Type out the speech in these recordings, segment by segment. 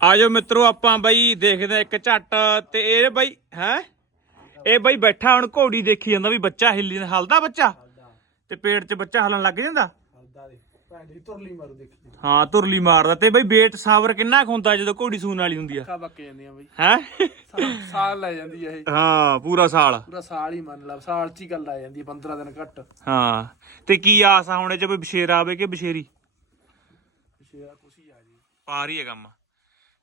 ਆਜੋ ਮਿੱਤਰੋ ਆਪਾਂ ਬਈ ਦੇਖਦੇ ਹਾਂ ਇੱਕ ਝੱਟ ਤੇ ਇਹ ਬਈ ਹੈ? ਇਹ ਬਈ ਬੈਠਾ ਹੁਣ ਘੋੜੀ ਦੇਖੀ ਜਾਂਦਾ ਵੀ ਬੱਚਾ ਹਿੱਲੀ ਹਲਦਾ ਬੱਚਾ? ਤੇ ਪੇਟ 'ਚ ਬੱਚਾ ਹਲਣ ਲੱਗ ਜਾਂਦਾ? ਹਲਦਾ ਦੇ। ਭੈਣ ਦੀ ਤੁਰਲੀ ਮਾਰੂ ਦੇਖੀ ਹਾਂ ਤੁਰਲੀ ਮਾਰਦਾ। ਤੇ ਬਈ ਵੇਟ ਸਾਵਰ ਕਿੰਨਾ ਕੁ ਹੁੰਦਾ ਜਦੋਂ ਘੋੜੀ ਸੂਣ ਵਾਲੀ ਹੁੰਦੀ ਆ? ਅੱਖਾਂ ਬੱਕ ਜਾਂਦੀਆਂ ਬਈ। ਹੈ? ਸਾਲ- ਲੈ ਜਾਂਦੀ ਹੈ ਇਹ। ਹਾਂ ਪੂਰਾ ਸਾਲ। ਪੂਰਾ ਸਾਲ ਹੀ ਮੰਨ ਲਾ ਸਾਲ ਚ ਹੀ ਗੱਲ ਆ ਜਾਂਦੀ ਹੈ 15 ਦਿਨ ਘੱਟ। ਹਾਂ। ਤੇ ਕੀ ਆਸ ਆ ਹੁਣ ਚ ਬਈ ਬਸ਼ੇਰ ਆਵੇ ਕਿ ਬਸ਼ੇਰੀ? ਸ਼ੇਰਾ ਕੁਛ ਹੀ ਆ ਜੀ। ਪਾਰ ਹੀ ਹੈ ਕੰਮ।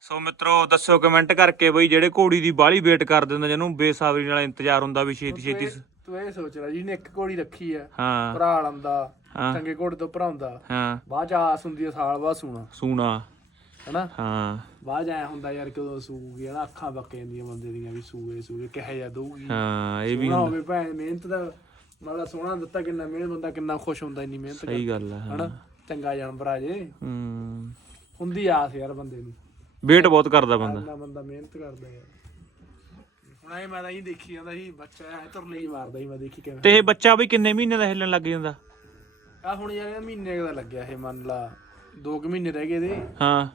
ਸੋ ਮਿੱਤਰੋ ਦੱਸੋ ਕਮੈਂਟ ਕਰਕੇ ਬਈ ਜਿਹੜੇ ਘੋੜੀ ਦੀ ਬਾਹਲੀ ਵੇਟ ਕਰ ਦਿੰਦੇ ਜਿਹਨੂੰ ਬੇਸਬਰੀ ਨਾਲ ਇੰਤਜ਼ਾਰ ਹੁੰਦਾ ਵੀ ਛੇਤੀ ਛੇਤੀ ਤੂੰ ਇਹ ਸੋਚ ਲੈ ਜਿਹਨੇ ਇੱਕ ਘੋੜੀ ਰੱਖੀ ਆ ਹਾਂ। ਭਰਾ ਲੰਦਾ। ਚੰਗੇ ਘੋੜੇ ਤੋਂ ਭਰਾਉਂਦਾ ਹਾਂ। ਬਾਅਦ ਚ ਆਸ ਹੁੰਦੀ ਆ ਸਾਲ ਬਾਅਦ ਸੂਣਾ। ਸੂਣਾ। ਹਨਾ? ਹਾਂ। ਬਾਅਦ ਐ ਹੁੰਦਾ ਯਾਰ ਕਦੋਂ ਸੂਗੀ ਹਨਾ ਅੱਖਾਂ ਬੱਕ ਜਾਂਦੀਆਂ ਬੰਦੇ ਦੀਆਂ ਵੀ ਸੂਏ ਸੂਏ ਕਿਹੋ ਜਿਹਾ ਦਊਗੀ ਹਾਂ ਇਹ ਵੀ ਹੋਵੇ ਭੈਣ ਮਿਹਨਤ ਦਾ ਮਾਲਾ ਸੋਹਣਾ ਦਿੱਤਾ ਕਿੰਨਾ ਮਿਹਨਤ ਬੰਦਾ ਕਿੰਨਾ ਖੁਸ਼ ਹੁੰਦਾ ਇੰਨੀ ਮਿਹਨਤ ਸਹੀ ਗੱਲ ਹੈ। ਹਨਾ? ਚੰਗਾ ਜਾਨਵਰ ਆ ਜੇ। ਹੂੰ। ਹੁੰਦੀ ਆਸ ਯਾਰ ਬੰਦੇ ਨੂੰ ਵੇਟ ਬਹੁਤ ਕਰਦਾ ਬੰਦਾ। ਇੰਨਾ ਬੰਦਾ ਮਿਹਨਤ ਕਰਦਾ ਯਾਰ। ਹੁਣ ਐ ਮੈਂ ਤਾਂ ਹੀ ਦੇਖੀ ਜਾਂਦਾ ਸੀ ਬੱਚਾ ਐ ਤੁਰਲੀ ਹੀ ਮਾਰਦਾ ਸੀ ਮੈਂ ਦੇਖੀ ਕਿਵੇਂ। ਤੇ ਇਹ ਬੱਚਾ ਬਈ ਕਿੰਨੇ ਮਹੀਨੇ ਦਾ ਹਿੱਲਣ ਲੱਗ ਜਾਂਦਾ? ਆ ਹੁਣ ਯਾਰ ਇਹ ਮਹੀਨੇ ਕੁ ਦਾ ਲੱਗਿਆ ਇਹ ਮੰਨ ਲਾ 2 ਕੁ ਮਹੀਨੇ ਰਹਿ ਗਏ ਦੇ ਹਾਂ।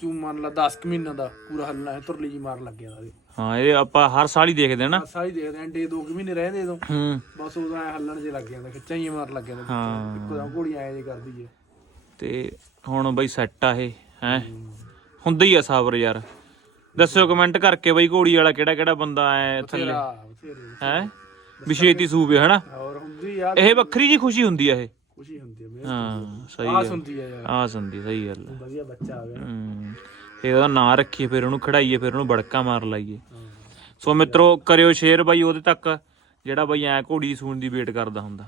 ਤੂੰ ਮੰਨ ਲਾ 10 ਕੁ ਮਹੀਨਾ ਦਾ ਪੂਰਾ ਹੱਲਣਾ ਹੈ ਤੁਰਲੀ ਜੀ ਮਾਰਨ ਲੱਗਿਆ ਦਾ ਹਾਂ ਇਹ ਆਪਾਂ ਹਰ ਸਾਲ ਹੀ ਦੇਖਦੇ ਆ ਨਾ। ਸਾਰੀ ਦੇਖਦੇ ਆਂ ਡੇ 2 ਕੁ ਮਹੀਨੇ ਰਹਿੰਦੇ ਦੋ ਹੂੰ। ਬਸ ਉਦੋਂ ਐ ਹੱਲਣ ਜੇ ਲੱਗ ਜਾਂਦਾ ਖਿੱਚਾਂ ਹੀ ਮਾਰ ਲੱਗ ਜਾਂਦਾ। ਹਾਂ। ਇੱਕੋ ਦਮ ਘੋੜੀ ਐ ਜੇ ਕਰਦੀ ਏ ਤੇ ਹੁਣ ਬਈ ਸੈੱਟ ਆ ਇਹ ਹੈ। ਹੁੰਦਾ ਹੀ ਆ ਸਾਬਰ ਯਾਰ। ਦੱਸਿਓ ਕਮੈਂਟ ਕਰਕੇ ਬਈ ਘੋੜੀ ਵਾਲਾ ਕਿਹੜਾ ਕਿਹੜਾ ਬੰਦਾ ਐ ਥੱਲੇ ਹੈ? ਵਿਸ਼ੇਤੀ ਸੂਬੇ ਹਨਾ? ਹੋਰ ਹੁੰਦੀ ਆ। ਇਹ ਵੱਖਰੀ ਜੀ ਖੁਸ਼ੀ ਹੁੰਦੀ ਆ ਇਹ। ਖੁਸ਼ੀ ਹੁੰਦੀ ਆ ਹਾਂ ਸਹੀ ਆਸ ਹੁੰਦੀ ਆ ਯਾਰ। ਆਸ ਹੁੰਦੀ ਸਹੀ ਗੱਲ ਵਧੀਆ ਬੱਚਾ ਆ ਗਿਆ। ਹੂੰ। ਫਿਰ ਉਹਦਾ ਨਾਂ ਰੱਖੀਏ ਫਿਰ ਉਹਨੂੰ ਖੜਾਈਏ ਫਿਰ ਉਹਨੂੰ ਬੜਕਾ ਮਾਰ ਲਾਈਏ। ਸੋ ਮਿੱਤਰੋ ਕਰਿਓ ਸ਼ੇਅਰ ਬਾਈ ਉਹਦੇ ਤੱਕ ਜਿਹੜਾ ਬਾਈ ਐ ਘੋੜੀ ਸੂਣ ਦੀ ਵੇਟ ਕਰਦਾ ਹੁੰਦਾ।